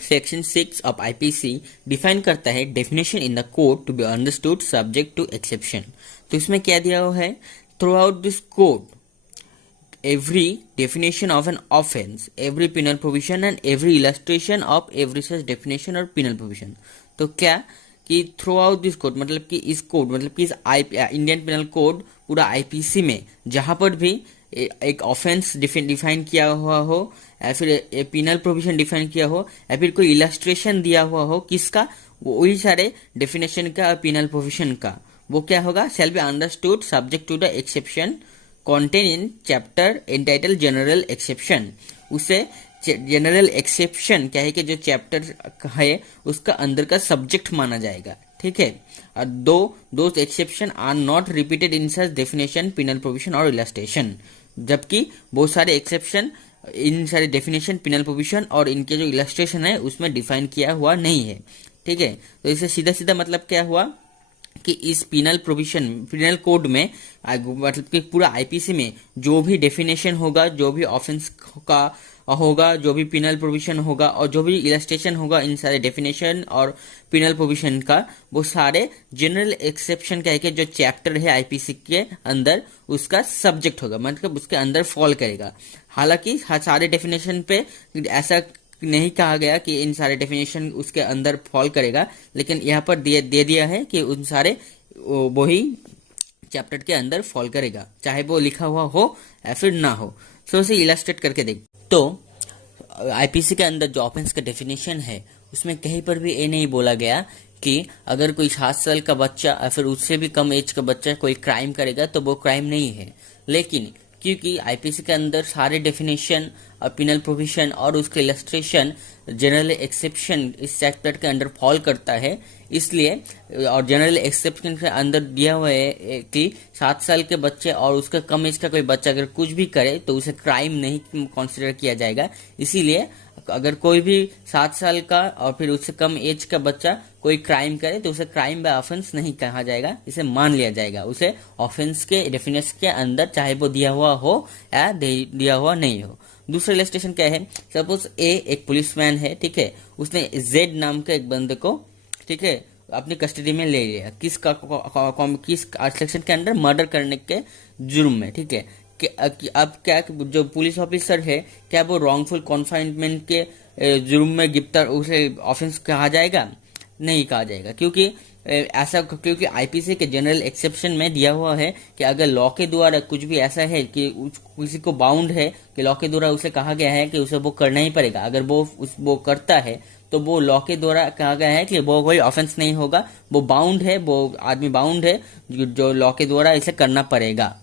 Section 6 of IPC define करता है definition in the code to be understood subject to exception. तो इसमें क्या दिया हुआ है, throughout this code every definition of an offense, every penal provision and every illustration of every such definition or penal provision। तो क्या कि through out this code मतलब कि इस कोड मतलब कि इस इंडियन पिनल कोड पूरा आईपीसी में जहां पर भी एक ऑफेंस डिफाइन किया हुआ हो या फिर पिनल प्रोविजन डिफाइन किया हो या फिर कोई इलस्ट्रेशन दिया हुआ हो किसका, वही सारे डेफिनेशन का और पिनल प्रोविजन का वो क्या होगा, shall be understood subject to the exception contain in chapter entitle general exception. उसे जनरल एक्सेप्शन क्या है कि जो चैप्टर है उसका अंदर का सब्जेक्ट माना जाएगा, ठीक है। और दो exception are not repeated in such definition penal provision और इलस्ट्रेशन, जबकि बहुत सारे एक्सेप्शन इन सारे डेफिनेशन पिनल प्रोविजन और इनके जो इलस्ट्रेशन है उसमें डिफाइन किया हुआ नहीं है, ठीक है। तो इसे सीधा सीधा मतलब क्या हुआ कि इस पिनल प्रोविजन पिनल कोड में मतलब कि पूरा आईपीसी में जो भी डेफिनेशन होगा, जो भी ऑफेंस का होगा, जो भी पिनल प्रोविजन होगा और जो भी इलस्ट्रेशन होगा इन सारे डेफिनेशन और पिनल प्रोविजन का, वो सारे जनरल एक्सेप्शन कह के जो चैप्टर है आईपीसी के अंदर उसका सब्जेक्ट होगा, मतलब उसके अंदर फॉल करेगा। हालांकि सारे डेफिनेशन पे ऐसा नहीं कहा गया कि इन सारे डेफिनेशन उसके अंदर फॉल करेगा, लेकिन यहाँ पर दे दिया है कि उन सारे वही चैप्टर के अंदर फॉल करेगा, चाहे वो लिखा हुआ हो या फिर ना हो। सो उसे इलस्ट्रेट करके देख। तो आईपीसी के अंदर जो ऑफेंस का डेफिनेशन है उसमें कहीं पर भी ये नहीं बोला गया कि अगर कोई 7 साल का बच्चा या फिर उससे भी कम एज का बच्चा कोई क्राइम करेगा तो वो क्राइम नहीं है। लेकिन क्योंकि आईपीसी के अंदर सारे डेफिनेशन और पिनल प्रोविजन और उसके इलस्ट्रेशन जनरल एक्सेप्शन इस चैप्टर के अंदर फॉल करता है, इसलिए और जनरल एक्सेप्शन के अंदर दिया हुआ है कि 7 साल के बच्चे और उसका कम एज का कोई बच्चा अगर कुछ भी करे तो उसे क्राइम नहीं कंसिडर किया जाएगा। इसीलिए अगर कोई भी 7 साल का और फिर उससे कम एज का बच्चा कोई क्राइम करे तो उसे क्राइम बाय ऑफेंस नहीं कहा जाएगा, इसे मान लिया जाएगा, उसे ऑफेंस के डेफिनेशन के अंदर चाहे वो दिया हुआ हो या दिया हुआ नहीं हो। दूसरा इलस्ट्रेशन क्या है, सपोज ए एक पुलिसमैन है, ठीक है, उसने जेड नाम के एक बंदे को, ठीक है, अपनी कस्टडी में ले लिया किस सेक्शन के अंदर, मर्डर करने के जुर्म में, ठीक है। अब क्या जो पुलिस ऑफिसर है क्या वो रॉन्गफुल कॉन्फाइनमेंट के जुर्म में गिरफ्तार उसे ऑफेंस कहा जाएगा? नहीं कहा जाएगा, क्योंकि ऐसा क्योंकि आईपीसी के जनरल एक्सेप्शन में दिया हुआ है कि अगर लॉ के द्वारा कुछ भी ऐसा है कि किसी को बाउंड है कि लॉ के द्वारा उसे कहा गया है कि उसे वो करना ही पड़ेगा, अगर वो करता है तो वो लॉ के द्वारा कहा गया है कि वो कोई ऑफेंस नहीं होगा, वो बाउंड है, वो आदमी बाउंड है जो लॉ के द्वारा इसे करना पड़ेगा।